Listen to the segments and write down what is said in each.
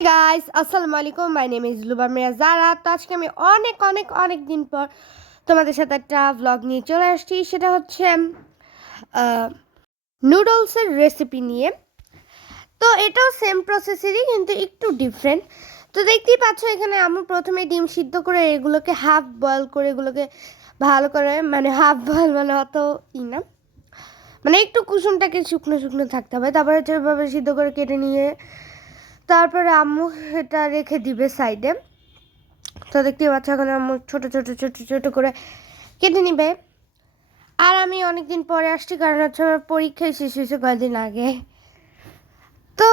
Guys আসসালামু আলাইকুম my name is Luba Mia জারা তো আজকে আমি অনেক অনেক অনেক দিন পর তোমাদের সাথে একটা ভ্লগ নিয়ে চলে আসছি। সেটা হচ্ছে নুডলসের রেসিপি নিয়ে। তো এটাও সেম প্রসেসেরই কিন্তু একটু ডিফারেন্ট তো দেখতেই পাচ্ছ এখানে আমি প্রথমে ডিম সিদ্ধ করে এগুলোকে হাফ বয়েল করে এগুলোকে ভালো করে মানে হাফ বয়েল মানে অত ই না। মানে একটু কুসুমটাকে শুকনো শুকনো থাকতে হবে। তারপরে হচ্ছে সিদ্ধ করে কেটে নিয়ে তারপরে আম্মু এটা রেখে দিবে সাইডে। তো দেখতে পাচ্ছ এখন আম্মু ছোটো ছোটো ছোটো ছোটো করে কেটে নিবে। আর আমি অনেক দিন পরে আসছি, কারণ হচ্ছে আমার পরীক্ষায় শেষ হয়েছে কয়েকদিন আগে। তো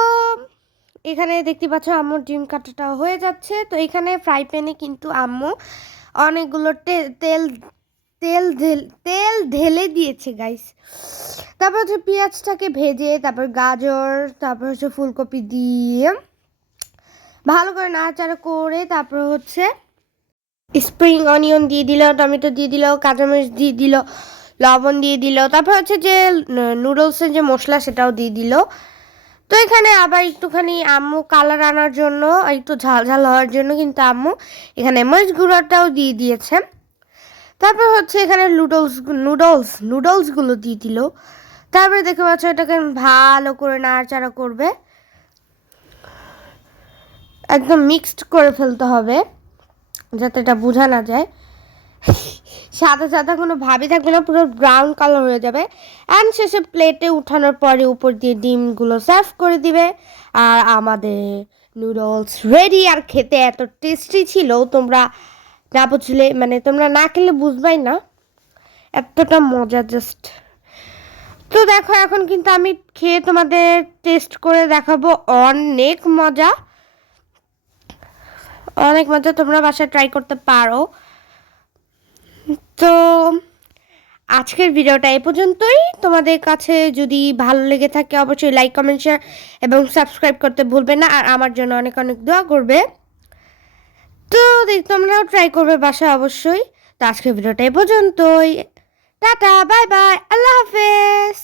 এখানে দেখতে পাচ্ছ আম্মুর ডিম কাটাটা হয়ে যাচ্ছে। তো এখানে ফ্রাই প্যানে কিন্তু আম্মু অনেকগুলো তেল তেল তেল ঢেলে দিয়েছে গাইস তারপর হচ্ছে পেঁয়াজটাকে ভেজে, তারপর গাজর, তারপর হচ্ছে ফুলকপি দিয়ে ভালো করে নাড়াচাড়া করে, তারপর হচ্ছে স্প্রিং অনিয়ন দিয়ে দিল, টমেটো দিয়ে দিল, কাঁচামরিচ দিয়ে দিল, লবণ দিয়ে দিল, তারপর হচ্ছে যে নুডলসের যে মশলা সেটাও দিয়ে দিল। তো এখানে আবার একটুখানি আম্মু কালার আনার জন্য একটু ঝাল ঝাল হওয়ার জন্য কিন্তু আম্মু এখানে মরিচ গুঁড়োটাও দিয়ে দিয়েছে। তারপর হচ্ছে এখানে নুডলস নুডলস নুডলসগুলো দিয়ে দিল। তারপরে দেখতে পাচ্ছ এটাকে ভালো করে নাড়াচাড়া করবে। একদম মিক্সড করে ফেলতে হবে, যাতে এটা বোঝা না যায়। সাদা সাদা কোনো ভাবি থাকবে না, পুরো ব্রাউন কালার হয়ে যাবে। অ্যান্ড শেষে প্লেটে উঠানোর পরে উপর দিয়ে ডিমগুলো সার্ভ করে দিবে। আর আমাদের নুডলস রেডি আর খেতে এত টেস্টি ছিল, তোমরা না বুঝলে মানে তোমরা না খেলে বুঝবাই না। এতটা মজা জাস্ট তো দেখো, এখন কিন্তু আমি খেয়ে তোমাদের টেস্ট করে দেখাবো অনেক মজা। অনেক মজা তোমরা বাসায় ট্রাই করতে পারো। তো আজকের ভিডিওটা এ পর্যন্তই। তোমাদের কাছে যদি ভালো লেগে থাকে, অবশ্যই লাইক কমেন্ট শেয়ার এবং সাবস্ক্রাইব করতে ভুলবে না। আর আমার জন্য অনেক অনেক দোয়া করবে। তো দেখ তোমরাও ট্রাই করবে বাসায় অবশ্যই। তো আজকের ভিডিওটা এ পর্যন্তই। টাটা বাই বাই আল্লাহ হাফেজ।